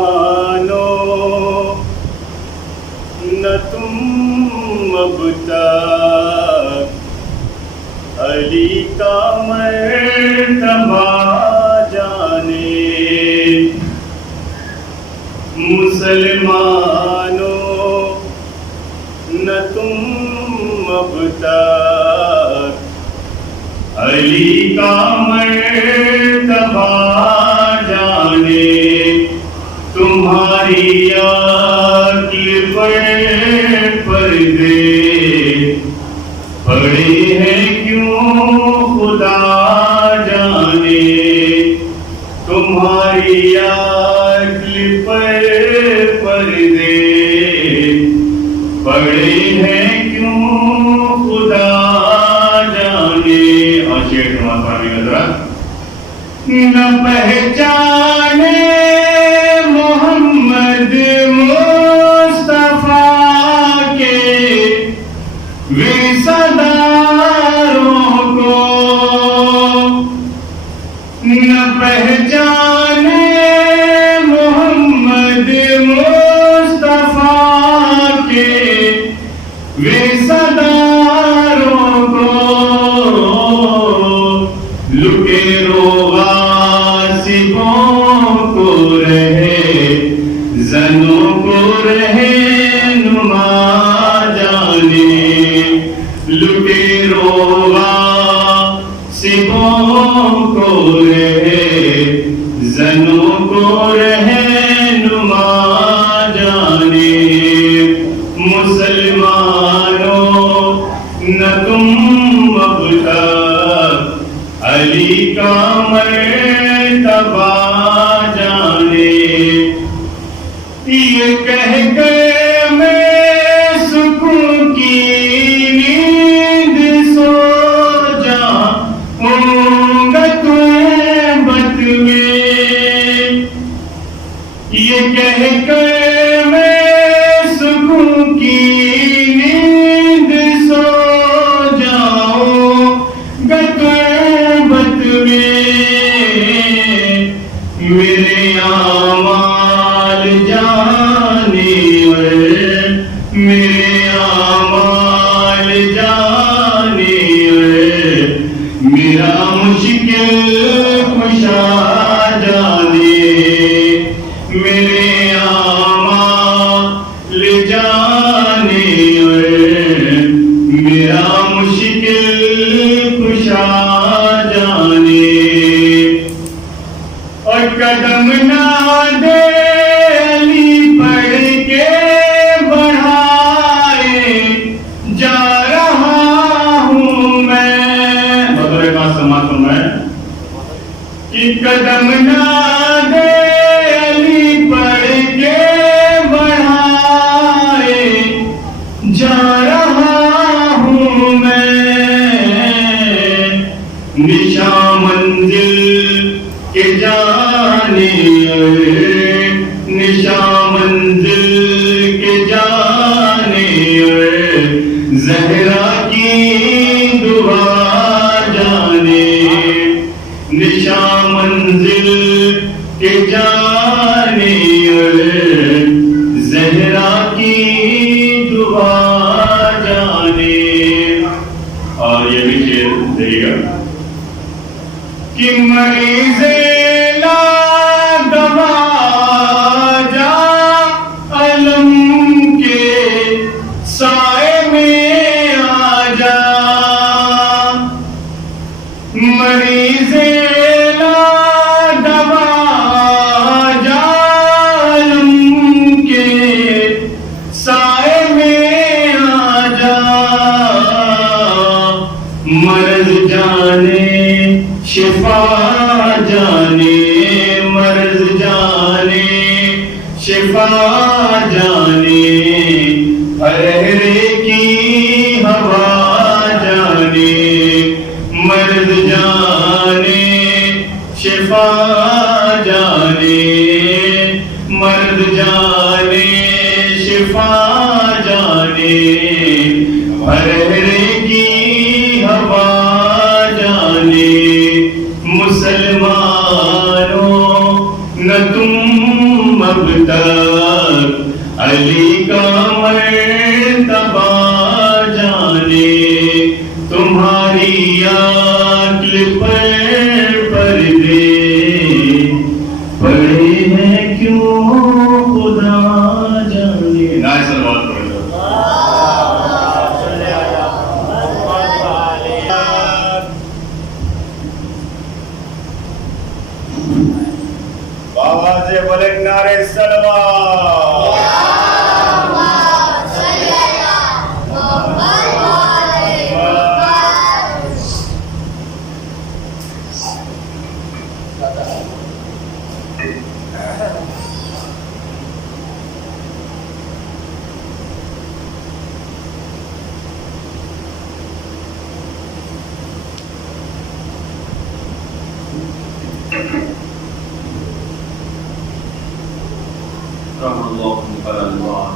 مسلمانوں نہ تم اب تک علی کا مرتبہ جانے، مسلمانوں نہ تم اب تک علی کا مرتبہ جانے، تمہاری عقل پر پردے پڑے ہیں کیوں خدا جانے، تمہاری عقل پر پردے پڑے ہیں کیوں خدا جانے۔ اور شیخ نواز پڑھنے کا ذرا نہ پہچانے محمد مصطفیٰ کے وصداروں کو، نہ پہچانے محمد مصطفیٰ کے وصداروں کو، لٹیروں کو رہے زنوں کو رہے نما جانے، لٹیروں غاصبوں کو رہے زنوں کو رہے نما جانے، مسلمانوں نہ تم اب تک علی کا مرتبہ جانے، یہ کہہ کر میں سکون کی نیند سو جاؤں گا غیبت میں، یہ کہہ کر میں سکون کی نیند سو جاؤں گا غیبت میں، میرے اعمال جانے میرے اعمال جانے میرا مشکل کشا جانے، میرے اعمال جانے میرا مشکل کشا جانے، اور قدم نہ دے علی پڑھ کے بڑھائے جا رہا ہوں میں، بطور بات سماعت فرمائے کہ قدم نہ دے علی پڑھ کے بڑھائے جا رہا ہوں میں، نشاں منزل کے جانے نشاں منزل کے جانے زہرا کی دعا جانے، نشاں منزل کے جانے زہرا کی دعا جانے۔ اور یہ بھی شعر دیکھیے گا کہ مریض لا دوا جا علم کے سائے میں آ جا، مریض لا دوا جا علم کے سائے میں آ جا، مرض جانے شفا جانے مرض جانے شفا جانے، ارہرے کی ہوا پرہرے کی ہوا جانے مسلمانوں نہ تم اب تک علی کا مرتبہ جانے تمہاری عقل پر پردے پڑے ہیں کیوں خدا جانے. نائے سلوات پڑھ لو. بابا سے بولے نعرے سلوات. رحم اللہ تعالی الوان.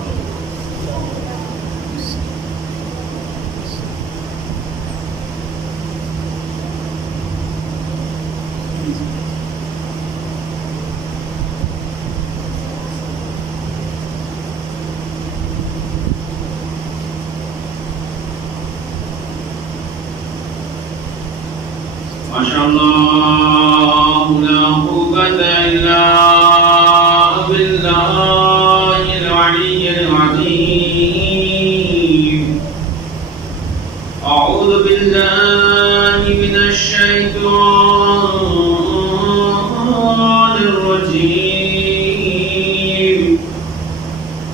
ماشاءاللہ لا قوة الا بالله العلي العظيم. أعوذ بالله من الشيطان الرجيم.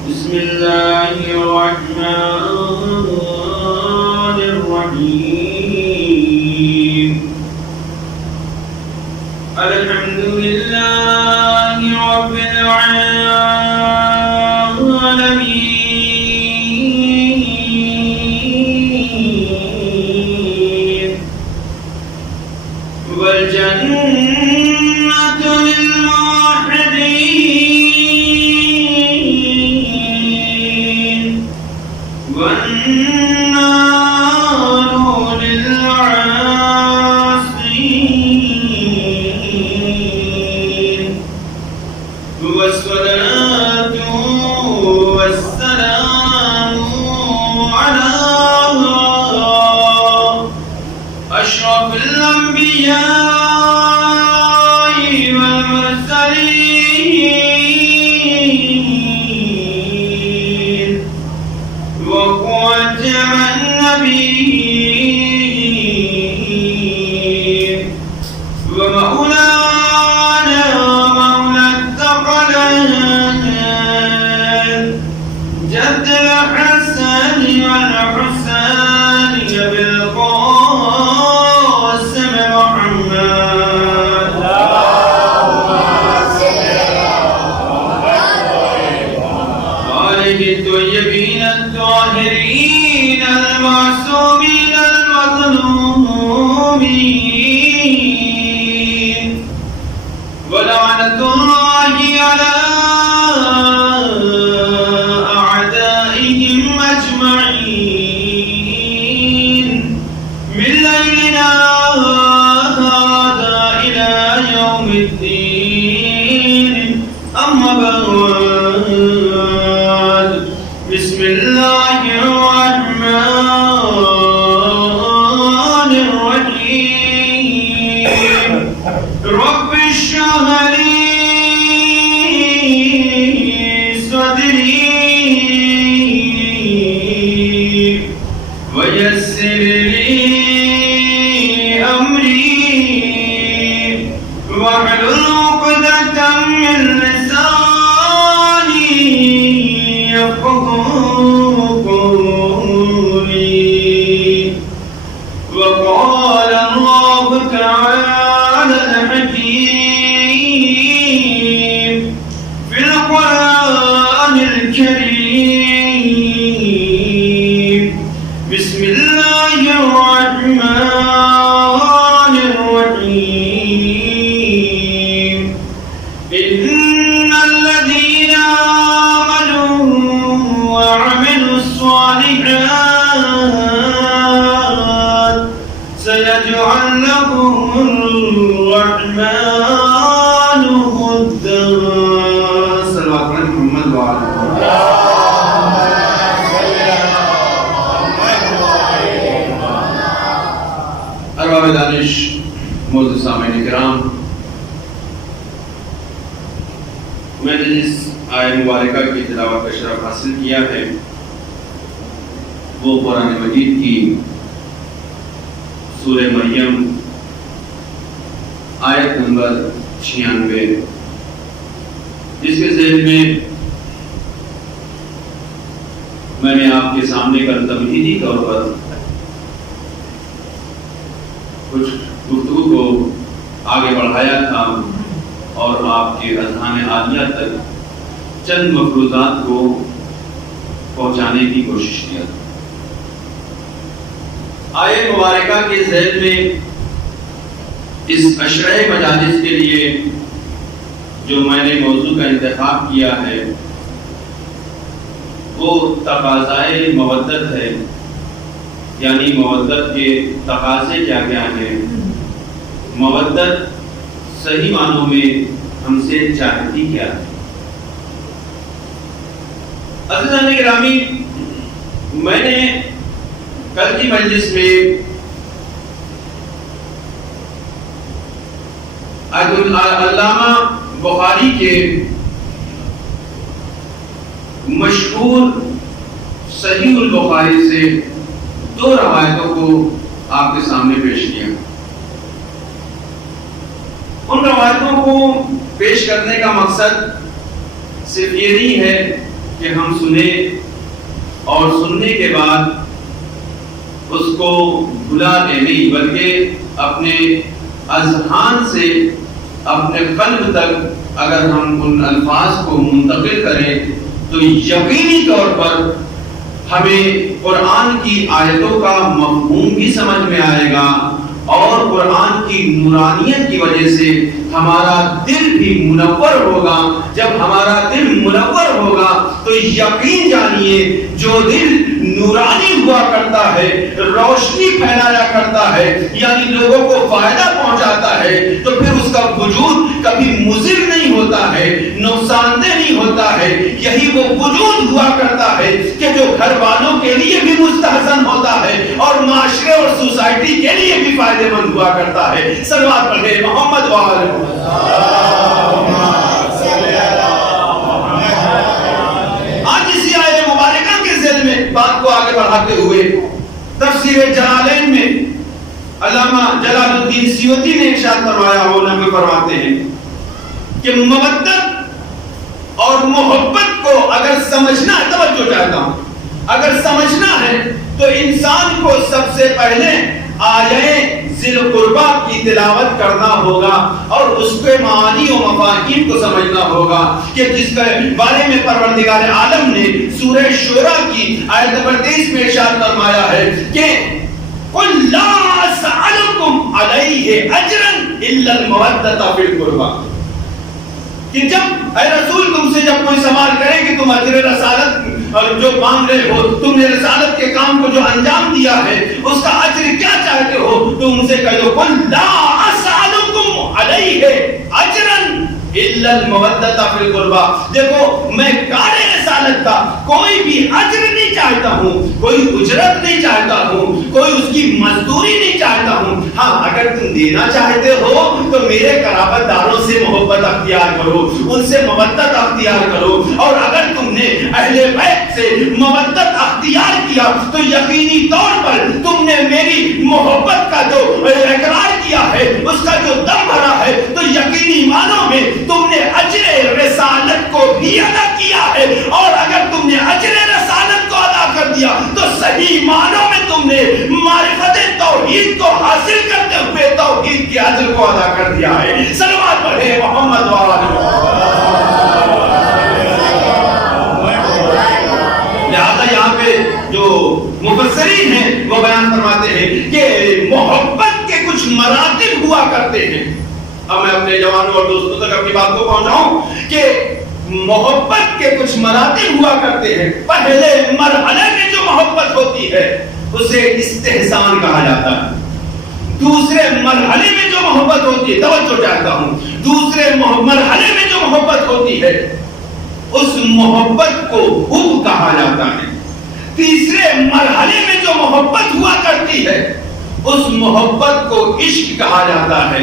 بسم الله الرحمن الرحيم. الحمد لله رب العالمين والجنة للموحدين والنار للعاصين والصلاة والسلام على أشرف الأنبياء والمرسلين وخاتم النبيين ومولانا مولى الثقلين جد الحسن والحسين بالقاسم محمد. آله الطيبين الطاهرين المعصومين المظلومين ولعنة الله على أعدائهم أجمعين من ليلنا هذا إلى يوم الدين. أما بعد بسم الله الرحمن الرحيم. رب اشرح لي صدري ويسر لي أمري واحلل عقدة من لساني يفقهوا قولي. وقال الله تعالى الحكيم في القرآن الكريم. بسم الله الرحمن الرحيم. إن الذين آمنوا وعملوا الصالحات طلباء دانش، معزز سامعین کرام، میں نے جس آیت مبارکہ کی تلاوت کا شرف حاصل کیا ہے وہ قرآن مجید کی سورہ مریم آیت نمبر 96، جس کے ذیل میں نے آپ کے سامنے کل تمہیدی طور پر کچھ گفتگو کو آگے بڑھایا تھا اور آپ کے اذہان عالیہ تک چند مفروضات کو پہنچانے کی کوشش کیا تھا۔ آیت مبارکہ کے ذیل میں اس عشرہ مجالس کے لیے جو میں نے موضوع کا انتخاب کیا ہے وہ تقاضائے مودت ہے، یعنی مودت کے تقاضے کیا کیا ہیں، مودت صحیح معنوں میں ہم سے چاہتی کیا ہے۔ عزیزان گرامی، میں نے کل کی مجلس میں علامہ بخاری کے مشہور صحیح البخاری سے 2 روایتوں کو آپ کے سامنے پیش کیا۔ ان روایتوں کو پیش کرنے کا مقصد صرف یہ نہیں ہے کہ ہم سنیں اور سننے کے بعد اس کو بھلا دیں، نہیں، بلکہ اپنے اذہان سے اپنے قلب تک اگر ہم ان الفاظ کو منتقل کریں تو یقینی طور پر ہمیں قرآن کی آیتوں کا مفہوم بھی سمجھ میں آئے گا اور قرآن کی نورانیت کی وجہ سے ہمارا دل بھی منور ہوگا۔ جب ہمارا دل منور ہوگا تو یقین جانیے جو دل نورانی ہوا کرتا ہے، روشنی پھیلایا کرتا ہے، یعنی لوگوں کو فائدہ پہنچاتا ہے، تو پھر اس کا وجود کبھی مضر نہیں ہوتا ہے، نقصان دہ نہیں ہوتا ہے۔ یہی وہ وجود ہوا کرتا ہے کہ جو گھر والوں کے لیے بھی مستحسن ہوتا ہے اور معاشرے اور سوسائٹی کے لیے بھی فائدہ مند ہوا کرتا ہے۔ صلوات پڑھیں محمد وآلہ آج اسی آیت مبارکہ کے ذیل میں بات کو آگے بڑھاتے ہوئے تفسیر جلالین میں علامہ جلال الدین سیوطی نے ارشاد فرمایا، وہ نقل فرماتے ہیں کہ مودت اور محبت کو اگر سمجھنا ہے، توجہ چاہتا ہوں، اگر سمجھنا ہے تو انسان کو سب سے پہلے آیے ذی القربہ کی تلاوت کرنا ہوگا اور اس کے معانی و مفاہیم کو سمجھنا ہوگا کہ جس کے بارے میں پروردگار عالم نے سورہ شورى کی آیت نمبر 23 میں ارشاد فرمایا ہے کہ قُلْ لَا أَسْأَلُكُمْ عَلَيْهِ أَجْرًا إِلَّا الْمَوَدَّةَ فِي الْقُرْبَى، کہ جب اے رسول تم سے جب کوئی سوال کرے کہ تم اجر رسالت جو مانگ رہے ہو، تم نے رسالت کے کام کو جو انجام دیا ہے اس کا اجر کیا چاہتے ہو، تو ان سے کہو قُلْ لَا أَسْأَلُكُمْ عَلَيْهِ أَجْرًا إِلَّا الْمَوَدَّةَ فِي الْقُرْبَى۔ دیکھو میں کار رسالت کا کوئی بھی اجر نہیں چاہتا ہوں، کوئی اجرت نہیں چاہتا ہوں، کوئی اس کی مزدوری نہیں چاہتا ہوں۔ ہاں اگر تم دینا چاہتے ہو تو میرے قرابت داروں سے محبت اختیار کرو، ان سے مودت اختیار کرو، اور اگر تم نے اہل بیت سے مودت اختیار کیا تو یقینی طور پر تم نے میری محبت کا جو اقرار کیا ہے، اس کا جو دم بھرا ہے، تو یقینی معنوں میں تم نے اجر رسالت کو بھی ادا کیا ہے، اور اگر تم نے اجر رسالت کو ادا کر دیا تو صحیح معنوں میں تم نے معرفت توحید کو حاصل کرتے ہوئے توحید کے اجر کو ادا کر دیا ہے۔ صلوات پڑھیں محمد وآلہ۔ لہذا یہاں پہ جو مفسرین ہیں وہ بیان فرماتے ہیں کہ محبت کے کچھ مراتب ہوا کرتے ہیں۔ اب میں اپنے جوانوں اور دوستوں تک اپنی بات کو پہنچاؤں کہ محبت کے کچھ مراتب ہوا کرتے ہیں۔ پہلے مرحلے میں جو محبت ہوتی ہے اسے استحسان کہا جاتا ہے۔ دوسرے مرحلے میں جو محبت ہوتی ہے، توجہ چاہتا ہوں، دوسرے مرحلے میں جو محبت ہوتی ہے اس محبت کو حب کہا جاتا ہے۔ تیسرے مرحلے میں جو محبت ہوا کرتی ہے اس محبت کو عشق کہا جاتا ہے.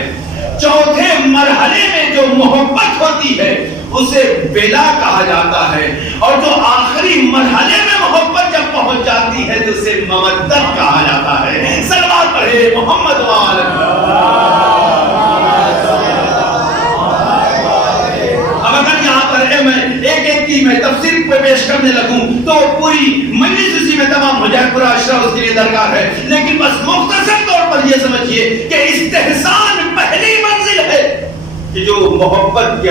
چوتھے مرحلے میں جو محبت ہوتی ہے اسے بلا کہا جاتا ہے, اور جو آخری مرحلے میں محبت جب پہنچ جاتی ہے تو اسے مودت کہا جاتا ہے. صلوات پڑھے محمد میں تفسیر پہ پیش کرنے لگوں تو پوری مجلس اسی میں تمام ہو جائے, پورا اشرا اس کے لیے درکار ہے. لیکن بس مختصر طور پر یہ سمجھیے کہ استحسان پہلی منزل ہے کہ جو محبت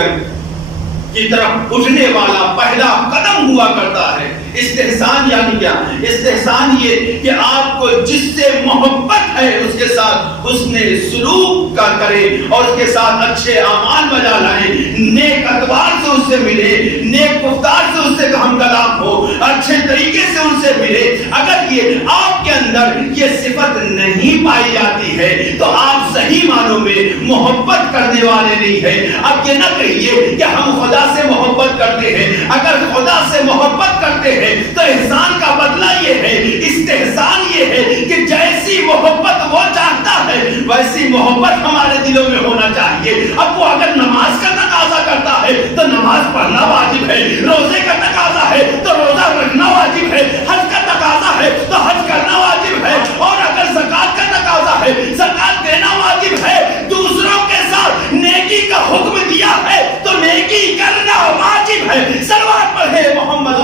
کی طرف اٹھنے والا پہلا قدم ہوا کرتا ہے. استحسان یعنی کیا؟ استحسان یہ کہ آپ کو جس سے محبت ہے اس کے ساتھ حسن سلوک کا کرے اور اس کے ساتھ اچھے اعمال بجا لائیں, نیک ادوار سے اس سے ملے, نیک گفتار سے اس سے ہم کلام ہو, اچھے طریقے سے ان سے ملے. اگر یہ آپ کے اندر یہ صفت نہیں پائی جاتی ہے تو آپ صحیح معنوں میں محبت کرنے والے نہیں ہیں. اب یہ نہ کہیے کہ ہم خدا سے محبت کرتے ہیں. اگر خدا سے محبت کرتے ہیں تو احسان کا بدلہ یہ ہے, استحسان یہ ہے کہ جیسی محبت وہ چاہتا ہے ویسی محبت ہمارے دلوں میں ہونا چاہیے. اب وہ اگر نماز کا تقاضا کرتا ہے تو نماز پڑھنا واجب ہے, روزے کا تقاضا ہے تو روزہ رکھنا واجب ہے, حج کا تقاضا ہے تو حج کرنا واجب ہے, اور اگر زکات کا تقاضا ہے زکات دینا واجب ہے. دوسروں کے ساتھ نیکی کا حکم دیا ہے تو نیکی کرنا واجب ہے. صلوات پڑھے محمد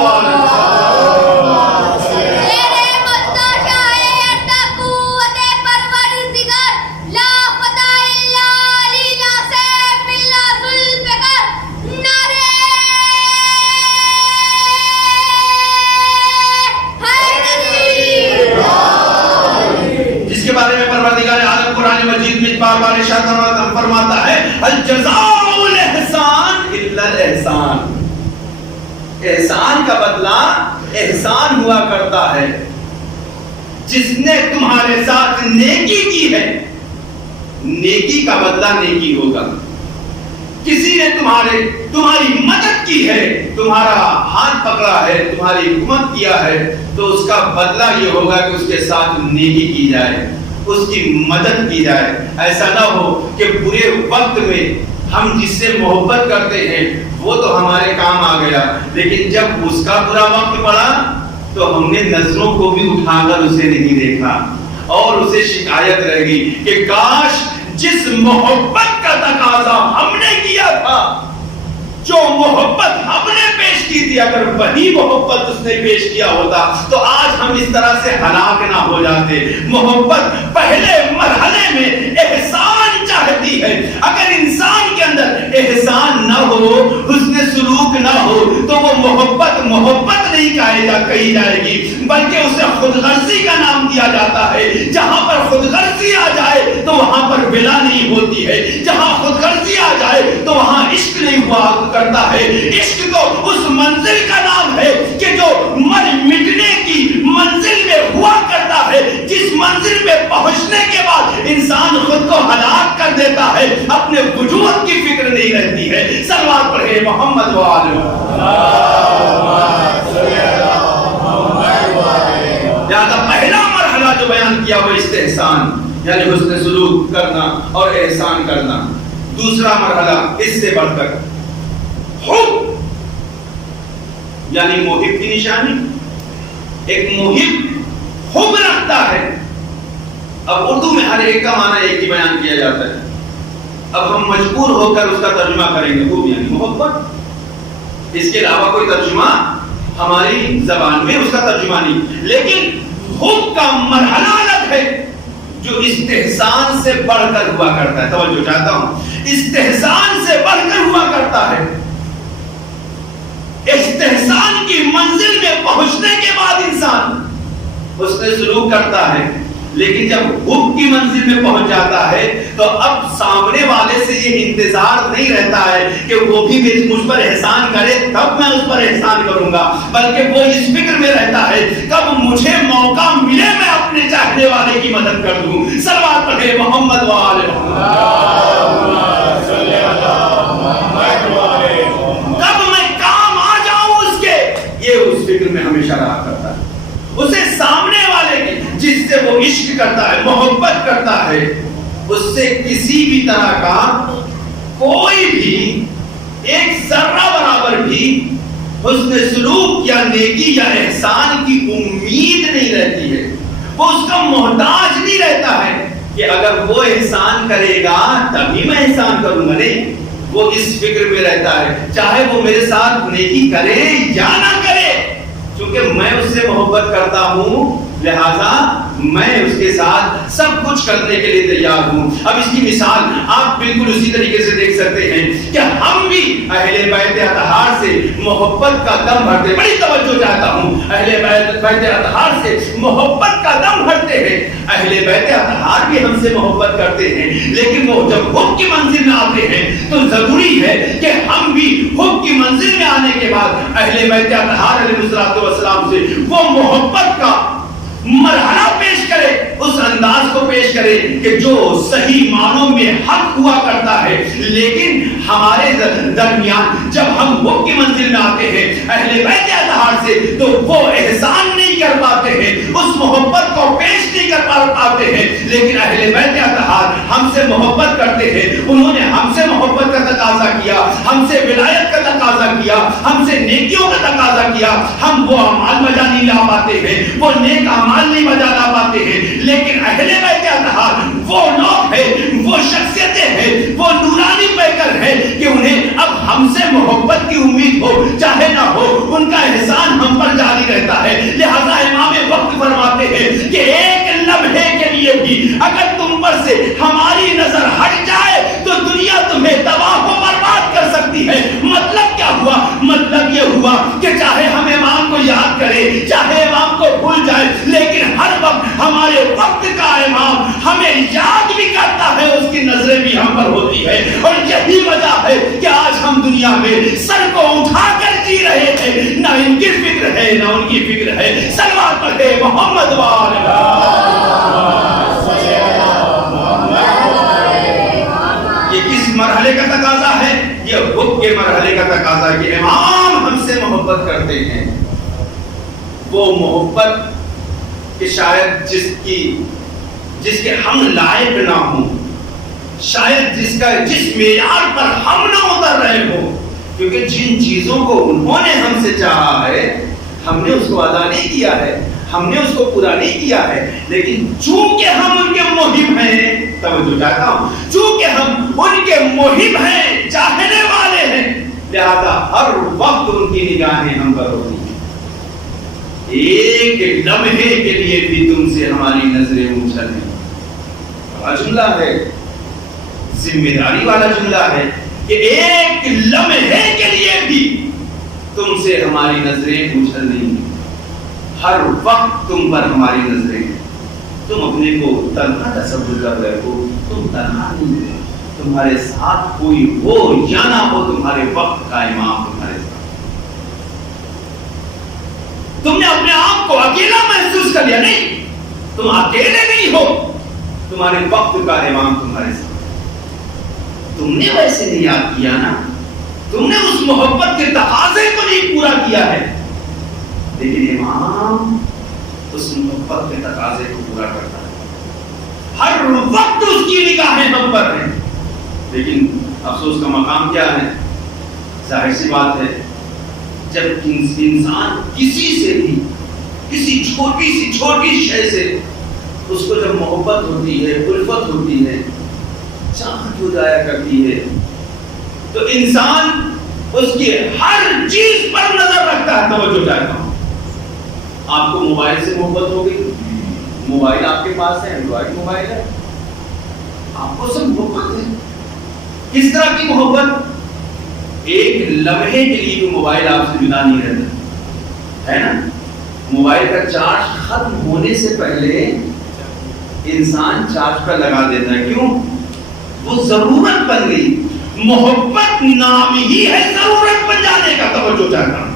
بار ارشاد فرماتا ہے الجزاء الاحسان الا الاحسان. احسان کا بدلہ احسان ہوا کرتا ہے. جس نے تمہارے ساتھ نیکی کی ہے نیکی کا بدلہ نیکی ہوگا. کسی نے تمہاری مدد کی ہے, تمہارا ہاتھ پکڑا ہے, تمہاری حکمت کیا ہے تو اس کا بدلہ یہ ہوگا کہ اس کے ساتھ نیکی کی جائے, اس کی مدد کی جائے. ایسا نہ ہو کہ برے وقت میں ہم جس سے محبت کرتے ہیں وہ تو ہمارے کام آ گیا, لیکن جب اس کا برا وقت پڑا تو ہم نے نظروں کو بھی اٹھا کر اسے نہیں دیکھا اور اسے شکایت رہ گئی کہ کاش جس محبت کا تقاضا ہم نے کیا تھا, جو محبت ہم نے پیش کی تھی, اگر وہی محبت اس نے پیش کیا ہوتا تو آج ہم اس طرح سے ہلاک نہ ہو جاتے. محبت پہلے مرحلے میں احسان چاہتی ہے. اگر انسان کے اندر احسان نہ ہو, حسن سلوک نہ ہو تو وہ محبت نہیں کہی جائے گی, بلکہ اسے خود غرضی کا نام دیا جاتا ہے. جہاں پر خود غرضی آ جائے تو وہاں پر بلا نہیں ہوتی ہے, جہاں خود غرضی آ جائے تو وہاں عشق نہیں ہوا کرتا ہے. عشق تو اس منزل کا نام ہے کہ جو مر مٹنے کی منزل میں ہوا کرتا ہے, جس منزل پہ پہنچنے کے بعد انسان خود کو ہلاک کر دیتا ہے, اپنے وجود کی فکر نہیں رہتی ہے. صلوات پڑھے محمد لہذا پہلا مرحلہ جو بیان کیا وہ استحسان یعنی حسن سلوک کرنا اور احسان کرنا. دوسرا مرحلہ اس سے بڑھ کر حب یعنی محب کی نشانی. ایک محب حب رکھتا ہے. اب اردو میں ہر ایک کا معنی ایک ہی بیان کیا جاتا ہے. اب ہم مجبور ہو کر اس کا ترجمہ کریں گے. حب یعنی محبت, اس کے علاوہ کوئی ترجمہ ہماری زبان میں اس کا ترجمہ نہیں. لیکن حب کا مرحلہ الگ ہے جو استحسان سے بڑھ کر ہوا کرتا ہے. توجہ چاہتا ہوں, استحسان سے بڑھ کر ہوا کرتا ہے. استحسان کی منزل میں پہنچنے کے بعد انسان حسن سلوک کرتا ہے, لیکن جب حب کی منزل میں پہنچ جاتا ہے تو اب سامنے والے سے یہ انتظار نہیں رہتا ہے کہ وہ بھی مجھ پر احسان کرے تب میں اس پر احسان کروں گا, بلکہ وہ اس فکر میں رہتا ہے کب مجھے موقع ملے میں اپنے چاہنے والے کی مدد کر دوں. صلوات پڑھے محمد وآل محمد. کب میں کام آ جاؤں اس کے, یہ اس فکر میں ہمیشہ رہا کرتا ہے. اسے سامنے والے کی جس سے وہ عشق عشق کرتا ہے، محبت کرتا ہے، اس سے کسی بھی طرح کا کوئی بھی ایک ذرہ برابر بھی حسن سلوک یا نیکی یا احسان کی امید نہیں رہتی ہے، وہ اس کا محتاج نہیں رہتا ہے کہ اگر وہ احسان کرے گا تبھی میں احسان کروں گا، نہیں، وہ اس فکر میں رہتا ہے چاہے وہ میرے ساتھ نیکی کرے یا نہ کرے، چونکہ میں اس سے محبت کرتا ہوں لہذا میں اس کے ساتھ سب کچھ کرنے کے لیے تیار ہوں۔ اب اس کی مثال آپ بالکل اسی طریقے سے دیکھ سکتے ہیں کہ ہم بھی اہل بیت اطہار سے محبت کا دم بھرتے، بڑی توجہ چاہتا ہوں، اہل بیت اطہار سے محبت کا دم بھرتے ہیں، اہل بیت اطہار بھی ہم سے محبت کرتے ہیں، لیکن وہ جب حب کی منزل میں آتے ہیں تو ضروری ہے کہ ہم بھی حب کی منزل میں آنے کے بعد اہل بیت اطہار علیہ السلام سے وہ محبت کا مرحلہ پیش کرے، اس انداز کو پیش کرے کہ جو صحیح معنوں میں حق ہوا کرتا ہے، لیکن ہمارے درمیان جب ہم حب کی منزل میں آتے ہیں اہل بیت اطہار سے تو وہ احسان نہیں کر پاتے ہیں، اس محبت کو پیش نہیں کر پاتے ہیں، لیکن اہل بیت اطہار ہم سے محبت کرتے ہیں، انہوں نے ہم سے محبت کا تقاضا کیا، ہم سے ولایت کا تقاضا کیا، ہم سے نیکیوں کا تقاضا کیا، ہم وہ اعمال بجا نہیں لا پاتے ہیں، وہ نیک اعمال نہیں بجا لا پاتے ہیں، لیکن اہل بیت اطہار وہ لوگ ہیں، وہ شخصیتیں ہیں، وہ نورانی پیکر ہیں کہ انہیں اب ہم سے محبت کی امید ہو چاہے نہ ہو، ان کا احسان ہم پر جاری رہتا ہے، لہذا امام وقت فرماتے ہیں کہ ایک لمحے کے لیے بھی اگر تم پر سے ہماری نظر ہٹ جائے تو دنیا تمہیں تباہ و برباد کر سکتی ہے۔ مطلب کیا ہوا؟ مطلب یہ ہوا کہ چاہے ہم امام کو یاد کریں، چاہے امام کو بھول جائے، لیکن ہر وقت ہمارے وقت کا امام ہمیں یاد بھی کرتا ہے، اس کی نظریں بھی ہم پر ہوتی ہے، اور یہی وجہ ہے کہ آج ہم دنیا میں سر کو اٹھا کر جی رہے ہیں، نہ ان کی فکر ہے نہ ان کی فکر ہے۔ صلوات پڑھے محمد یہ کس مرحلے کا تقاضا ہے؟ یہ حب کے مرحلے کا تقاضا ہے کہ امام ہم سے محبت کرتے ہیں، وہ محبت کہ شاید جس کے ہم لائق نہ ہوں، شاید جس معیار پر ہم نہ اتر رہے ہوں، کیونکہ جن چیزوں کو انہوں نے ہم سے چاہا ہے ہم نے اس کو ادا نہیں کیا ہے، ہم نے اس کو پورا نہیں کیا ہے، لیکن چونکہ ہم ان کے محب ہیں، توجہ چاہتا ہوں، چونکہ ہم ان کے محب ہیں، چاہنے والے ہیں، لہذا ہر وقت ان کی نگاہیں ہم پر ہوتی ہیں، ایک لمحے کے لیے بھی تم سے ہماری نظریں اونچا نہیں۔ بڑا جملہ ہے، ذمہ داری والا جملہ ہے کہ ایک لمحے کے لیے بھی تم سے ہماری نظریں اونچا نہیں، ہر وقت تم پر ہماری نظریں، تم اپنے کو تنہا تصور کر رہے ہو، تم تنہا نہیں ہو، تمہارے ساتھ کوئی ہو یا نہ ہو، تمہارے وقت کا امام تمہارے ساتھ، تم نے اپنے آپ کو اکیلا محسوس کر لیا، نہیں، تم اکیلے نہیں ہو، تمہارے وقت کا امام تمہارے ساتھ، تم نے ویسے نہیں یاد کیا نا، تم نے اس محبت کے تقاضے کو نہیں پورا کیا ہے، لیکن امام اس محبت کے تقاضے کو پورا کرتا ہے، ہر وقت اس کی نگاہیں ہم پر ہیں، لیکن افسوس کا مقام کیا ہے؟ ظاہر سی بات ہے جب انسان کسی سے بھی کسی چھوٹی شے سے اس کو جب محبت ہوتی ہے، الفت ہوتی ہے، چاہت ہو جایا کرتی ہے، تو انسان اس کی ہر چیز پر نظر رکھتا ہے۔ توجہ چاہتا ہوں، آپ کو موبائل سے محبت ہو گئی، موبائل آپ کے پاس ہے، اینڈرائڈ موبائل ہے، آپ کو سب محبت ہے۔ کس طرح کی محبت؟ ایک لمحے کے لیے بھی موبائل آپ سے جدا نہیں رہتا ہے نا، موبائل کا چارج ختم ہونے سے پہلے انسان چارج پر لگا دیتا ہے، کیوں؟ وہ ضرورت بن گئی، محبت نام ہی ہے ضرورت بن جانے کا۔ توجہ چاہتا ہوں،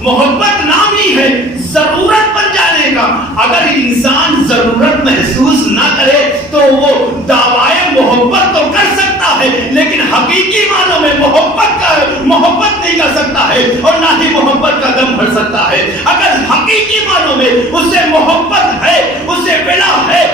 محبت نام ہی ہے ضرورت بن جانے کا۔ اگر انسان ضرورت محسوس نہ کرے تو وہ دعوائے محبت تو کر سکتا ہے، لیکن حقیقی معنوں میں محبت نہیں کر سکتا ہے، اور نہ ہی محبت کا دم بھر سکتا ہے۔ اگر حقیقی معنوں میں اس سے محبت ہے، اس سے ولا ہے،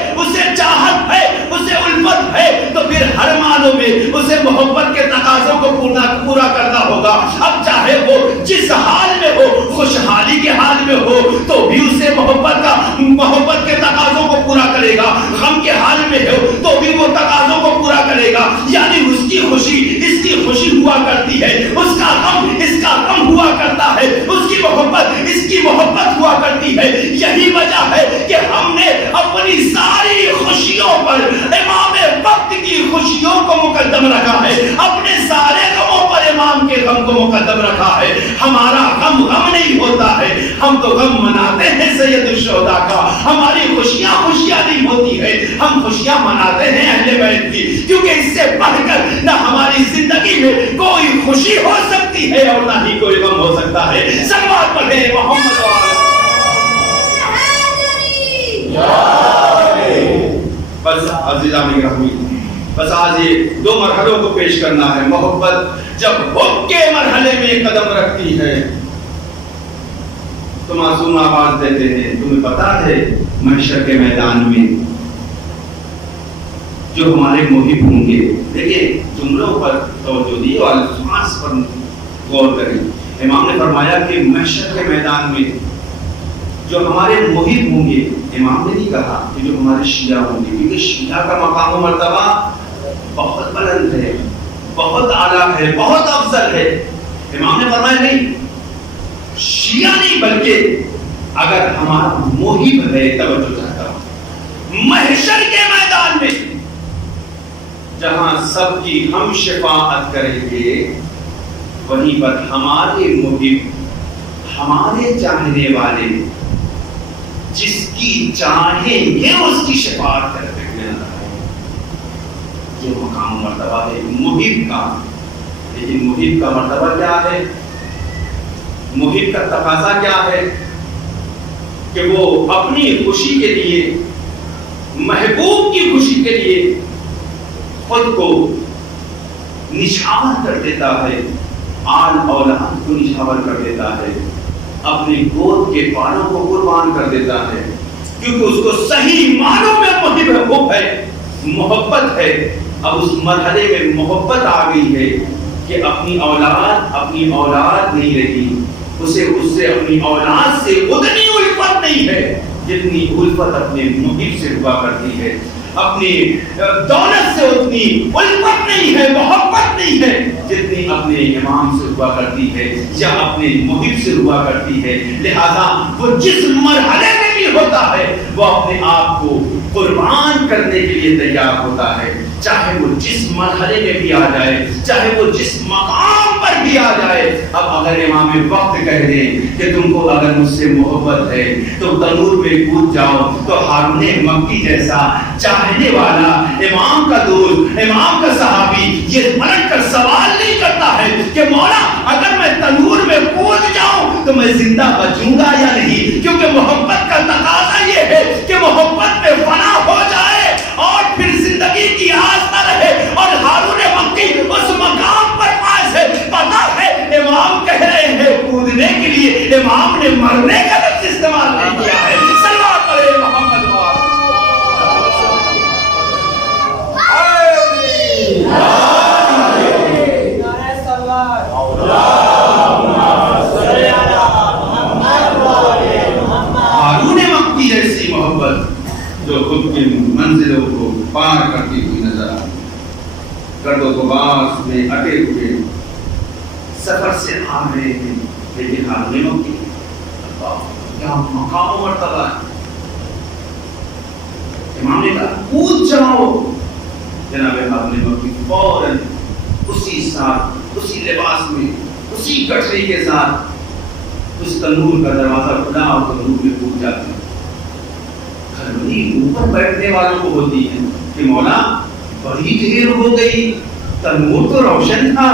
غم کے حال میں ہو تو بھی وہ تقاضوں کو پورا کرے گا. یعنی اس کی خوشی اس کی خوشی ہوا کرتی ہے, اس کا غم اس کا غم ہوا کرتا ہے, اس کی محبت اس کی محبت ہوا کرتی ہے. یہی وجہ ہے کہ ہم نے اپنی ساری خوشیوں پر امام وقت کی خوشیوں کو مقدم رکھا ہے, اپنے سارے غموں پر امام کے غم کو مقدم رکھا ہے. ہمارا غم نہیں ہوتا ہے, ہم تو غم مناتے ہیں سید الشہداء کا. ہماری خوشیاں نہیں ہوتی ہے, ہم خوشیاں مناتے ہیں اہل بیت کی, کیونکہ اس سے بڑھ کر نہ ہماری زندگی میں کوئی خوشی ہو سکتی ہے اور نہ ہی کوئی غم ہو سکتا ہے. صلوات پڑھیں محمد بس عزیزان گرامی, بس آج یہ دو مرحلوں کو پیش کرنا ہے. محبت جب حب کے مرحلے میں قدم رکھتی ہے تو معصوم آواز دیتے ہیں. تمہیں پتا ہے محشر کے میدان میں جو ہمارے محب ہوں گے, دیکھیں جملوں پر توجہ دی اور الفاظ پر غور کریں. امام نے فرمایا کہ محشر کے میدان میں جو ہمارے محب ہوں گے, امام نے نہیں کہا کہ جو ہمارے شیعہ ہوں گے, کیونکہ شیعہ کا مقام و مرتبہ بہت بلند ہے, بہت اعلیٰ ہے, بہت افضل ہے. امام نے فرمایا نہیں, شیعہ نہیں بلکہ اگر ہمارا محب ہے, توجہ چاہتا ہوں, محشر کے میدان میں جہاں سب کی ہم شفاعت کریں گے, وہیں پر ہمارے محب, ہمارے چاہنے والے جس کی چاہیں گے اس کی شفاعت کرتے ہیں. یہ مقام مرتبہ ہے محب کا. لیکن محب کا مرتبہ کیا ہے, محب کا تقاضا کیا ہے کہ وہ اپنی خوشی کے لیے, محبوب کی خوشی کے لیے خود کو نچھاور کر دیتا ہے, آل اولاد کو نچھاور کر دیتا ہے, اپنے گود کے بالوں کو قربان کر دیتا ہے, کیونکہ اس کو صحیح معنوں میں محب ہے, محبت ہے. اب اس مرحلے میں محبت آ گئی ہے کہ اپنی اولاد نہیں رہی, اسے اس سے اپنی اولاد سے اتنی الفت نہیں ہے جتنی الفت اپنے محب سے ہوا کرتی ہے, اپنی دولت سے اتنی الفت نہیں ہے, محبت نہیں ہے جتنی اپنے امام سے ہوا کرتی ہے یا اپنے محب سے ہوا کرتی ہے. لہذا وہ جس مرحلے میں بھی ہوتا ہے وہ اپنے آپ کو قربان کرنے کے لیے تیار ہوتا ہے, چاہے وہ جس مرحلے میں بھی آ جائے, چاہے وہ جس مقام پر بھی آ جائے. اب اگر امام وقت کہہ دیں کہ تم کو اگر مجھ سے محبت ہے تو تنور میں کود جاؤ, تو ہارون مکی جیسا چاہنے والا امام کا دوست, امام کا صحابی یہ پلٹ کر سوال نہیں کرتا ہے کہ مولا اگر میں تنور میں کود جاؤں تو میں زندہ بچوں گا یا نہیں, کیونکہ محبت کا تقاضا یہ ہے کہ محبت میں فنا ہو جائے اور پھر زندگی کی آس نہ رہے. اور ہارون مکی اس مقام پر پاس ہے, پتا ہے امام کہہ رہے ہیں کودنے کے لیے, امام نے مرنے کا لفظ استعمال نہیں کیا ہے. صلوات علی محمد ہارون مکی جیسی محبت جو خود کی منزلوں کو پار کرتی ہوئی نظر آتی, گرد و غبار میں اٹے ہوئے سفر سے آ رہے ہیں, لیکن ہارون مکی کیا مقام و مرتبہ ہے. امام نے کہا کود جاؤ, جناب ہارون مکی فوراً اسی ساتھ, اسی لباس میں, اسی کٹری کے ساتھ اس تنور کا دروازہ کھلا اور تنور میں کود جاتے ہیں. گھرونی اوپر بیٹھنے والوں کو ہوتی ہے کہ مولا بڑی دیر ہو گئی, تنور تو روشن تھا,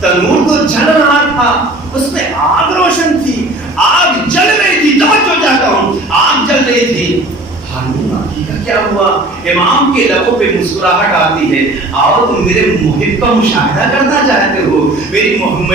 تنور تو جل رہا تھا, اس میں آگ روشن تھی, آگ جل رہی تھی, توجہ چاہتا ہوں, آگ جل رہی تھی. ہارون مکی کا کیا ہوا؟ امام کے لبوں پہ مسکراہٹ آتی ہے, آؤ تم میرے محب کا مشاہدہ کرنا چاہتے ہو, میرے محب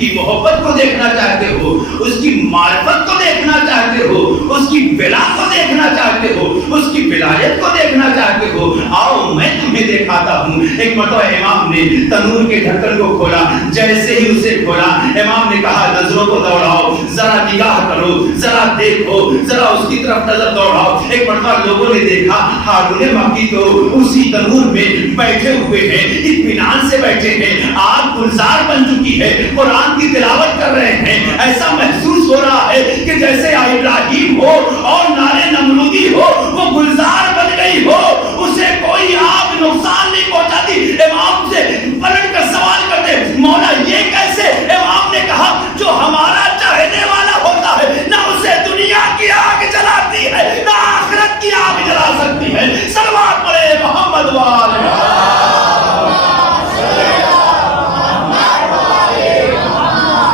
کی محبت کو دیکھنا چاہتے ہو, اس کی معرفت کو دیکھنا چاہتے ہو, اس کی ولا کو دیکھنا چاہتے ہو, اس کی ولایت کو دیکھنا چاہتے ہو, آؤ میں تمہیں دکھاتا ہوں. ایک مرتبہ امام نے تنور کے ڈھکن کو کھولا, جیسے ہی اسے کھولا امام نے کہا نظروں کو دوڑاؤ, ذرا نگاہ کرو, ذرا دیکھو, ذرا اس کی طرف نظر دوڑاؤ. ایک مرتبہ لوگوں نے دیکھا ہارون مکی تو اسی تنور میں بیٹھے ہوئے ہیں، اطمینان سے بیٹھے ہیں، آگ گلزار بن چکی ہے، قرآن کی تلاوت کر رہے ہیں، ایسا محسوس ہو رہا ہے کہ جیسے ابراہیم ہو اور نارے نمرودی ہو وہ گلزار بن گئی ہو، اسے کوئی آگ نقصان نہیں پہنچاتی۔ امام سے پلٹ کر سوال کرتے مولا یہ کیسے؟ امام نے کہا جو ہمارا چاہنے والا ہوتا ہے نہ اسے دنیا کی آگ جلاتی ہے نہ آخرت کی آگ جلا سکتی ہے۔ صلوات پڑھے محمد والے۔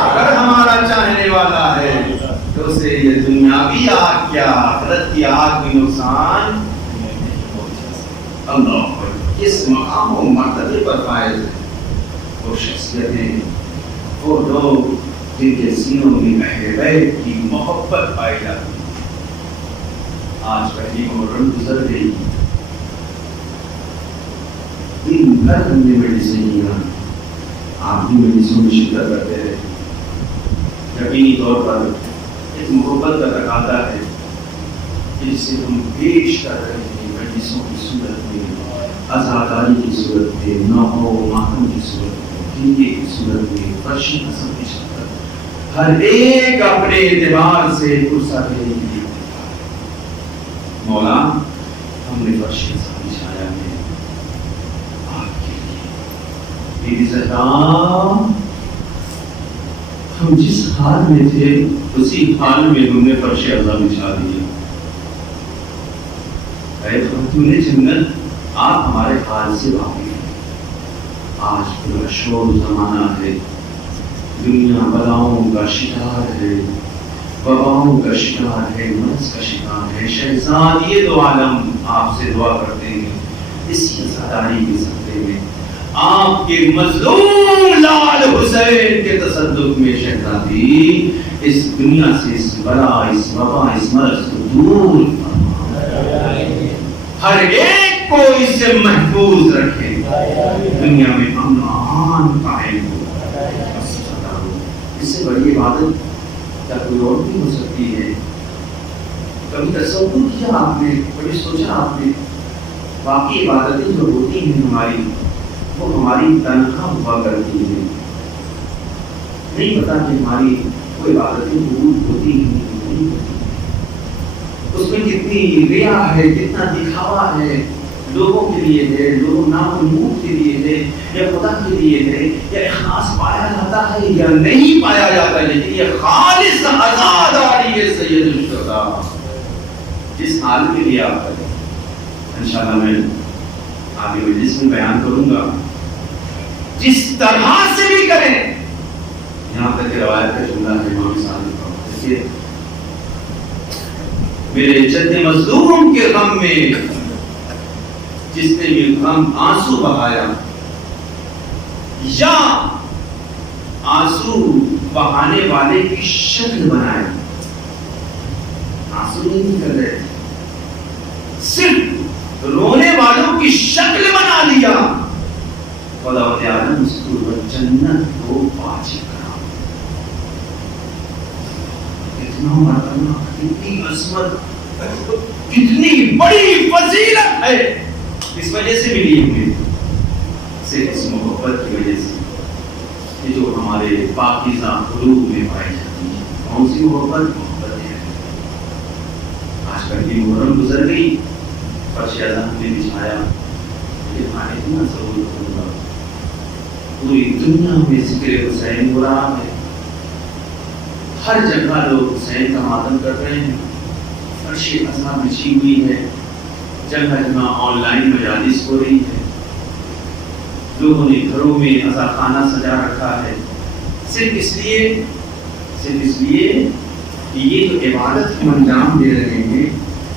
اگر ہمارا چاہنے والا ہے تو اسے یہ دنیاوی آگ کیا آخرت کی آگ بھی نقصان اللہ کس مقام و مرتبے پر فائز ہے۔ وہ شخصیتیں، وہ لوگ جن کے سینوں میں اہل بیت کی محبت پائی جاتی ہے۔ آج پہلی محرم گزر گئی، دن بھر ہم نے میڈیسن کیا، آپ بھی میڈیسن میں شرکت کرتے رہے۔ یقینی طور پر اس محبت کا تقاضا ہے جسے ہم پیش کر رہے ہیں میڈیسن کی صورت میں، عزاداری کی صورت میں، نوحہ و ماتم کی صورت میں، جنگے کی صورت میں، فرشی قسم کی صورت میں، ہر ایک اپنے اعتبار سے فرصت دینے کے لیے مولا ہم نے فرشی قسم کی چھایا میں آپ کے لیے میری زہرا ہم جس حال میں تھے اسی حال میں ہم نے فرش عزا بچھا دیا۔ اے خاتون جنت آپ ہمارے حال سے واقف ہیں۔ آج پورا شور زمانہ ہے، دنیا بلاؤں کا شکار ہے، وباؤں کا شکار ہے، مرض کا شکار ہے۔ شہزاد یہ دو عالم آپ سے دعا کرتے ہیں اسی عزاداری کے صدقے میں آپ کے مظلوم لال حسین کے تصدق میں شہزادی اس دنیا سے اس بلا، اس وبا، اس مرض کو دور فرمائے، ہر ایک کو اس سے محفوظ رکھے، دنیا میں امن و امان قائم ہو۔ اس سے بڑی عبادت کیا کوئی اور بھی ہو سکتی ہے؟ کبھی تصور کیا آپ نے، کبھی سوچا آپ نے واقعی عبادتیں جو ہوتی ہیں ہماری وہ ہماری تنہا ہوا کرتی ہیں؟ نہیں پتا کہ ہماری وہ عبادتیں قبول ہوتی ہیں نہیں ہوتی، اس میں کتنی ریا ہے، کتنا دکھاوا ہے، لوگوں کے لیے ہے، لوگ نامحبوب کے لیے ہے یا خدا کے لیے ہے، یا اخلاص پایا جاتا ہے یا نہیں پایا جاتا ہے، لیکن یہ خالص عزاداری ہے سید الشہداء جس حال کے لیے آپ کریں۔ انشاءاللہ میں آگے مجلس میں بیان کروں گا، جس طرح سے بھی کریں۔ یہاں تک کہ روایت کا جملہ ہے امام صادق کا، دیکھیے میرے جد مظلوم کے غم میں جس نے بھی غم آنسو بہایا یا آنسو بہانے والے کی شکل بنائے، آنسو نہیں کر رہے صرف رونے والوں کی شکل بنا لیا، خدا تعالی اس کو جنت کو واجب کرا۔ کتنا مرتبہ، کتنی عظمت، کتنی بڑی فضیلت ہے اس وجہ سے ملی ہمیں، صرف اس محبت کی وجہ سے کہ جو ہمارے پاکیزہ قلوب میں پائی جاتی ہے۔ کون سی محبت؟ محبت ہے۔ آج کل کی محرم گزر گئی، فرش عزا ہم نے بچھایا، لیکن آنے اتنا ضرورت ہوگا، پوری دنیا میں ذکر حسین ہو رہا ہے، ہر جگہ لوگ حسین کا ماتم کر رہے ہیں، فرش عزا بچھی ہوئی ہے، جگہ جگہ آن لائن مجالس ہو رہی ہے، لوگوں نے گھروں میں عزا خانہ سجا رکھا ہے، صرف اس لیے کہ یہ جو عبادت ہم انجام دے رہے ہیں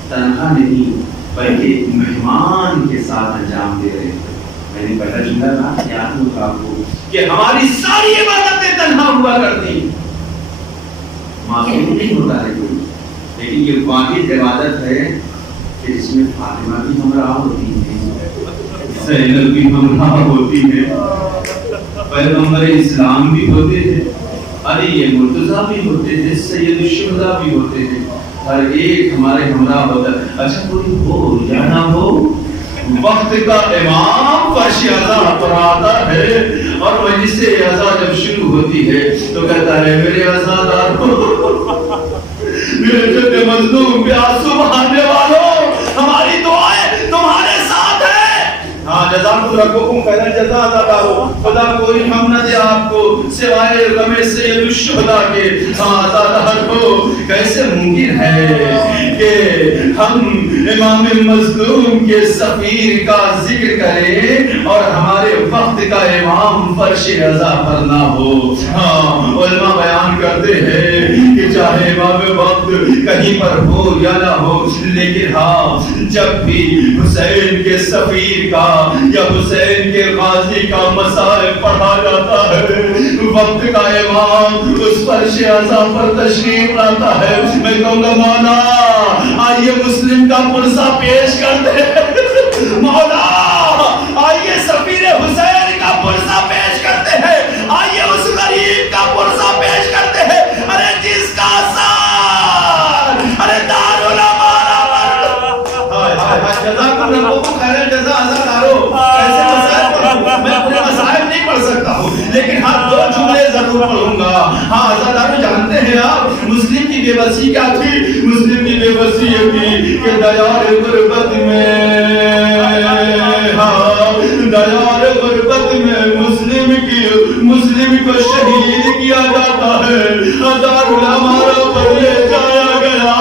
تنہا نہیں بلکہ مہمان کے ساتھ انجام دے رہے ہیں۔ میں نے پہلا جملہ کہا یاد ہوگا آپ کو کہ ہماری ساری عبادتیں تنہا ہوا کرتی ہیں، معصوم نہیں ہوتا ہے کوئی، لیکن یہ واحد عبادت ہے کہ جس میں فاطمہ بھی ہمراہ ہوتی ہے، زینب بھی ہمراہ ہوتی ہے، پیغمبر اسلام بھی ہوتے ہیں، علی مرتضیٰ بھی ہوتے ہیں، سید الشہداء بھی ہوتے ہیں، ہر ایک ہمارے ہمراہ ہوتا ہے. اچھا کوئی ہو یا نہ ہو، وقت کا امام فرش عزا پر آتا ہے اور مجلس عزا جب شروع ہوتی ہے تو کہتا ہے میرے عزاداروں، میرے جد مظلوم پہ آنسو بہانے والوں، ہماری دعائیں تمہارے ساتھ ہیں. ہاں جزاکم ربکم خیر الجزاء عزاداروں، خدا کوئی ہم نہ دے آپ کو سوائے غم سید الشہداء کے. ہاں عزاداروں، کیسے ممکن ہے کہ ہم امام مظلوم کے سفیر کا ذکر کریں اور ہمارے وقت کا امام فرش عزا پر نہ ہو. ہاں علماء بیان کرتے ہیں کہ چاہے امام وقت کہیں پر ہو یا نہ ہو، لیکن ہاں جب بھی حسین کے سفیر کا یا حسین کے غازی کا مسائل پڑھا جاتا ہے، وقت کا امام اس فرش عزا پر تشریف لاتا ہے. میں کہوں گا مولا آئیے مسلم کا پرسہ پیش کرتے ہیں، مولا آئیے سفیر حسین کا پرسہ پیش کرتے ہیں، آئیے اس غریب کا پرسہ پیش کرتے ہیں. ارے جس کا سار ارے جزاکم ربکم خیر الجزاء عزاداروں. ایسے مسائل پڑھوں، میں پورے مسائل نہیں پڑھ سکتا ہوں، لیکن ہاں 2 جملے ضرور پڑھوں گا. ہاں عزاداروں جانتے ہیں آپ مسلم کی بے بسی کیا تھی؟ مسلم کی بے بسی یہ تھی کہ دیار غربت میں، ہاں دیار غربت میں مسلم کو شہید کیا جاتا ہے، دارالامارہ پر لے جایا گیا،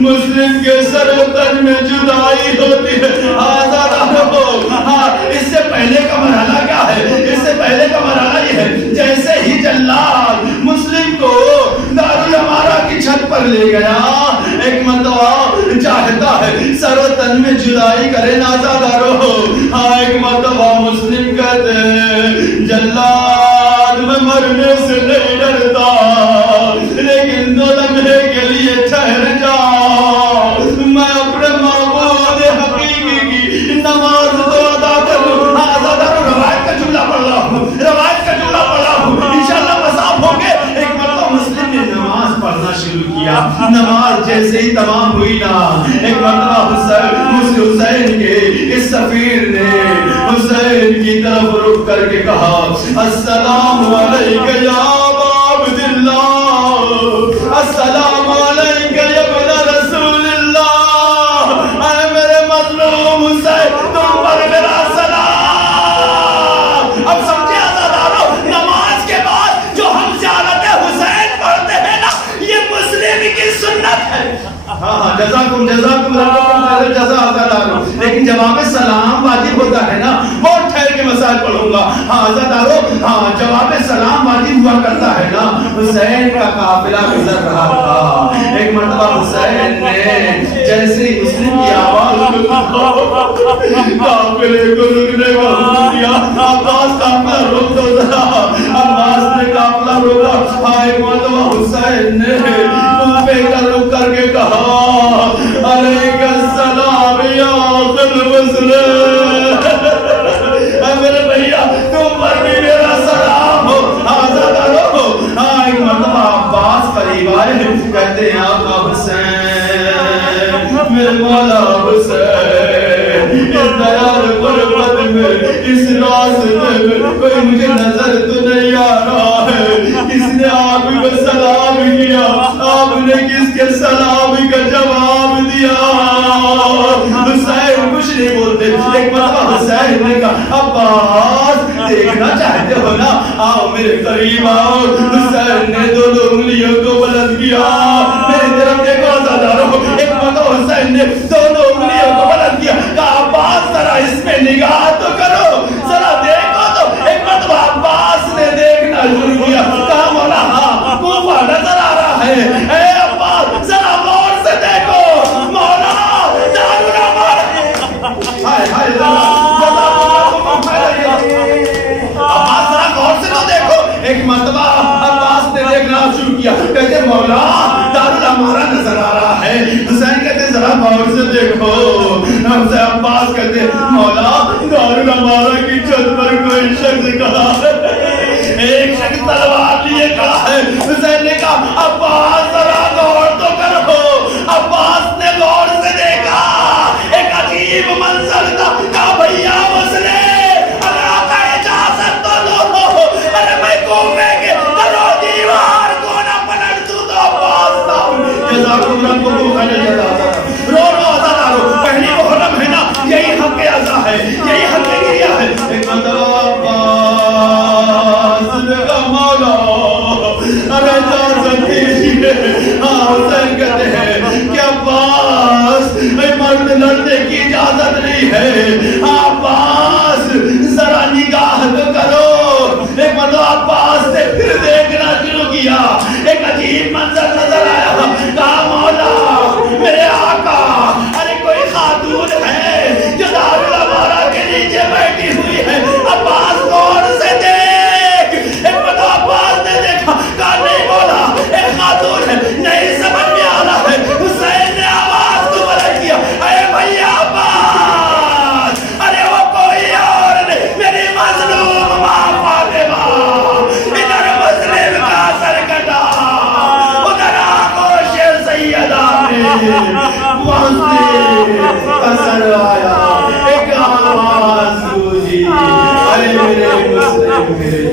مسلم کے سر و تن میں جدائی ہوتی ہے. ہاں اس سے پہلے کا مرحلہ کیا ہے؟ اس سے پہلے کا مرحلہ یہ ہے جیسے ہی جلال مسلم کو دارالامارہ کی چھت پر لے گیا، ایک مرتبہ چاہتا ہے سر و تن میں جدائی کرے نازادارو. ہاں ایک مرتبہ مسلم کہتے ہیں جلال میں مرنے سے نہیں ڈرتا، لیکن 2 لمحے کے لیے ٹھہر جا، میں اپنے معبود حقیقی کی نماز تو ادا کروں. روایت کا جملہ پڑھ رہا ہوں، روایت کا جملہ پڑھ رہا ہوں، انشاءاللہ مصاب ہوں گے. ایک مرتبہ مسلم نے نماز پڑھنا شروع کیا، نماز جیسے ہی تمام ہوئی نا، ایک مرتبہ حسین کے اس سفیر نے حسین کی طرف رخ کر کے کہا السلام علیکہ یا عبد اللہ، السلام علیکہ یا ابن رسول اللہ. اے میرے مظلوم حسین تم پر میرا سلام. اب سمجھے عزادارو، نماز کے بعد جو ہم زیارت حسین پڑھتے ہیں نا، یہ مسلم کی سنت ہے. ہاں جزاکم ربکم خیر الجزاء عزادارو. لیکن جواب سلام واجب ہوتا ہے نا، بہت ٹھہر کے مسائل پڑھوں گا. ہاں عزادارو، ہاں جواب سلام واجب ہوا کرتا ہے نا. حسین کا قافلہ گزر رہا تھا، ایک مرتبہ حسین نے جیسے ہی مسلم کی آواز قافلے کو رکنے کا حکم دیا. عباس قافلہ روک دو ذرا. عباس نے قافلہ روکا. ہاں ایک مرتبہ حسین نے کوفے کا رخ کر کے کہا علیک السلام یا اخل مسلم. میرے بھیا تم پر بھی میرا سلام ہو. عزادارو، ہاں ایک مرتبہ عباس قریب آئے، کہتے ہیں آقا حسین، میرے مولا حسین، اس دیار غربت میں، اس راستے میں کوئی مجھے نظر تو نہیں آ رہا ہے، کس نے آپ کو سلام کیا، آپ نے کس کے سلام کا جواب دیا؟ حسین کچھ نہیں بولتے. ایک مرتبہ حسین نے کہا عباس دیکھنا چاہتے ہو نا، آؤ میرے قریب آؤ. حسین نے 2 انگلیوں کو بلند کیا. میری طرف دیکھو عزادارو. ایک مرتبہ حسین نے 2 انگلیوں کو بلند کیا، کہا عباس ذرا اس میں نگاہ تو کرو، ذرا دیکھو تو. ایک مرتبہ عباس نے دیکھنا شروع کیا. کہا مولا ہاں کوفہ نظر آ رہا ہے. اے عباس ذرا غور سے دیکھو، مولا دارالامارہ. ہائے ہائے عباس ذرا غور سے تو دیکھو. ایک مرتبہ عباس نے دیکھنا شروع کیا. کہتے مولا دارالامارہ نظر آ رہا ہے. حسین کہتے ذرا غور سے دیکھو. عباس کہتے مولا دارالامارہ کی چھت پر کوئی شخص کھڑا ہے، ایک شخص تلوار لیے کھڑا ہے. حسین نے کہا عباس ذرا غور تو کرو. منظر تھا کہا بھیا مسئلے ارے آقا اجازت تو دو ارے میں کوفے کے در و دیوار کو نہ پلٹ دوں تو عباس تھا جزاکم ربکم خیر جزا رو رو عزا رو پہلی محرم ہے نا یہی حق عزا ہے یہی حق گریہ ہے ایک مرتبہ عباس کا مولا ارے اجازت دیجیے حسین کہتے ہیں کہ عباس مرد لڑنے کی اجازت نہیں ہے عباس ذرا نگاہ تو کرو ایک مرتبہ عباس نے پھر دیکھنا شروع کیا ایک عجیب منظر نظر آیا کہا مولا میرے آقا ارے کوئی خاتون ہے جو دارالعمارہ کے نیچے بیٹھی ہوئی ہے عباس غور سے دیکھ ایک مرتبہ عباس نے دیکھا کہا نہیں مولا ایک خاتون ہے نہیں سمجھ میں آ رہا ہے حسین نے آواز کو بلند کیا اے بھیا عباس ارے وہ کوئی اور نہیں میری مظلوم ماں فاطمہ ادھر مسلم کا سر کٹا ادھر آغوش سیدہ میں مسلم کا سر آیا ایک آواز گونجی ارے میرے مسلم میرے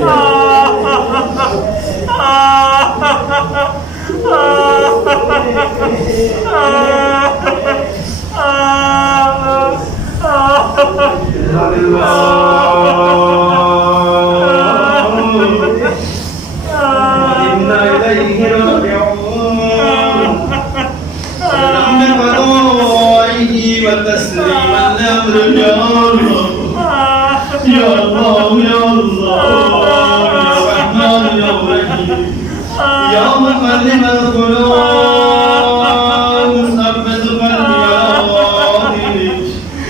یا مقلب القلوب ثبت قلبي على دينك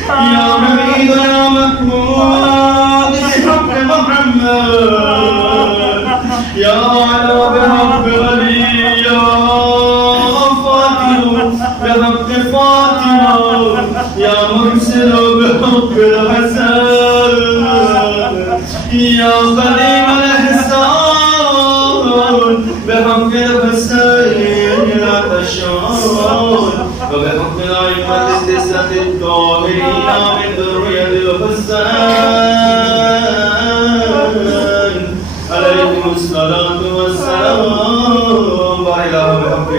یا حمید یا محمود بحق محمد یا علا بحق علی یا فاطمہ بحق فاطمہ یا محسن بحق الحسن یا قدیم الاحسان بحق الحسين لا تشعر وبحق الأئمة التسعة الطاهرين من ذرية الحسين عليهم الصلاة والسلام وإلى بحق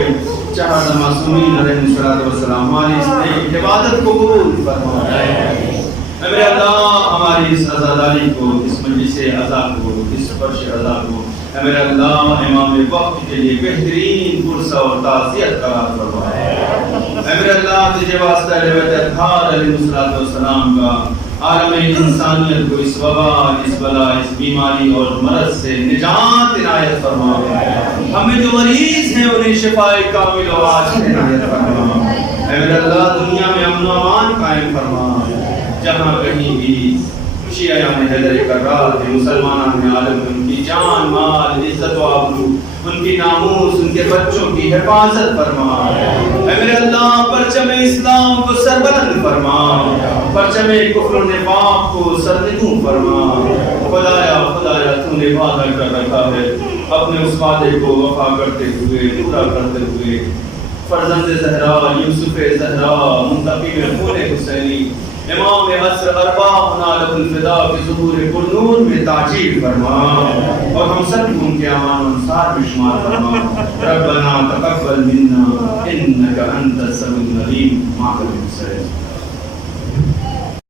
چہار معصومین علیہ الصلوۃ والسلام ہماری اس نیک عبادت کو قبول فرمائے میرے اللہ ہماری اس عزاداری کو اس مجلس عزا کو اس فرش عزا کو میرے اللہ امام وقت کے لیے بہترین فرصہ اور تعزیت قرار فرمائے میرے اللہ تجھے واسطہ بیت اطہار علیہ الصلوۃ والسلام کا عالم انسانیت کو اس وبا اس بلا اس بیماری اور مرض سے نجات عنایت فرما ہمیں جو مریض ہیں انہیں شفائے کامل و عاجل عنایت فرما میرے اللہ دنیا میں امن و امان قائم فرما جہاں کہیں بھی خوشی ایام حیدر کرار ہے مسلمانان عالم میں ان کی جان مال عزت و آبرو ان کی ناموس ان کے بچوں کی حفاظت فرما اے میرے اللہ پرچم اسلام کو سربلند فرما پرچم کفر و نفاق کو سرنگوں فرما خدایا تو نے وعدہ کر رکھا ہے اپنے اس وعدے کو وفا کرتے ہوئے پورا کرتے ہوئے فرزند زہرا یوسف زہرا منتقی خون حسینی امام عصر ارواحنا لہ الفدا کے ظہور پرنور میں تعجیل فرما اور ہم سب کو ان کے امان انصار میں شمار فرما ربنا تقبل منا انک انت السمیع العلیم مع الحسین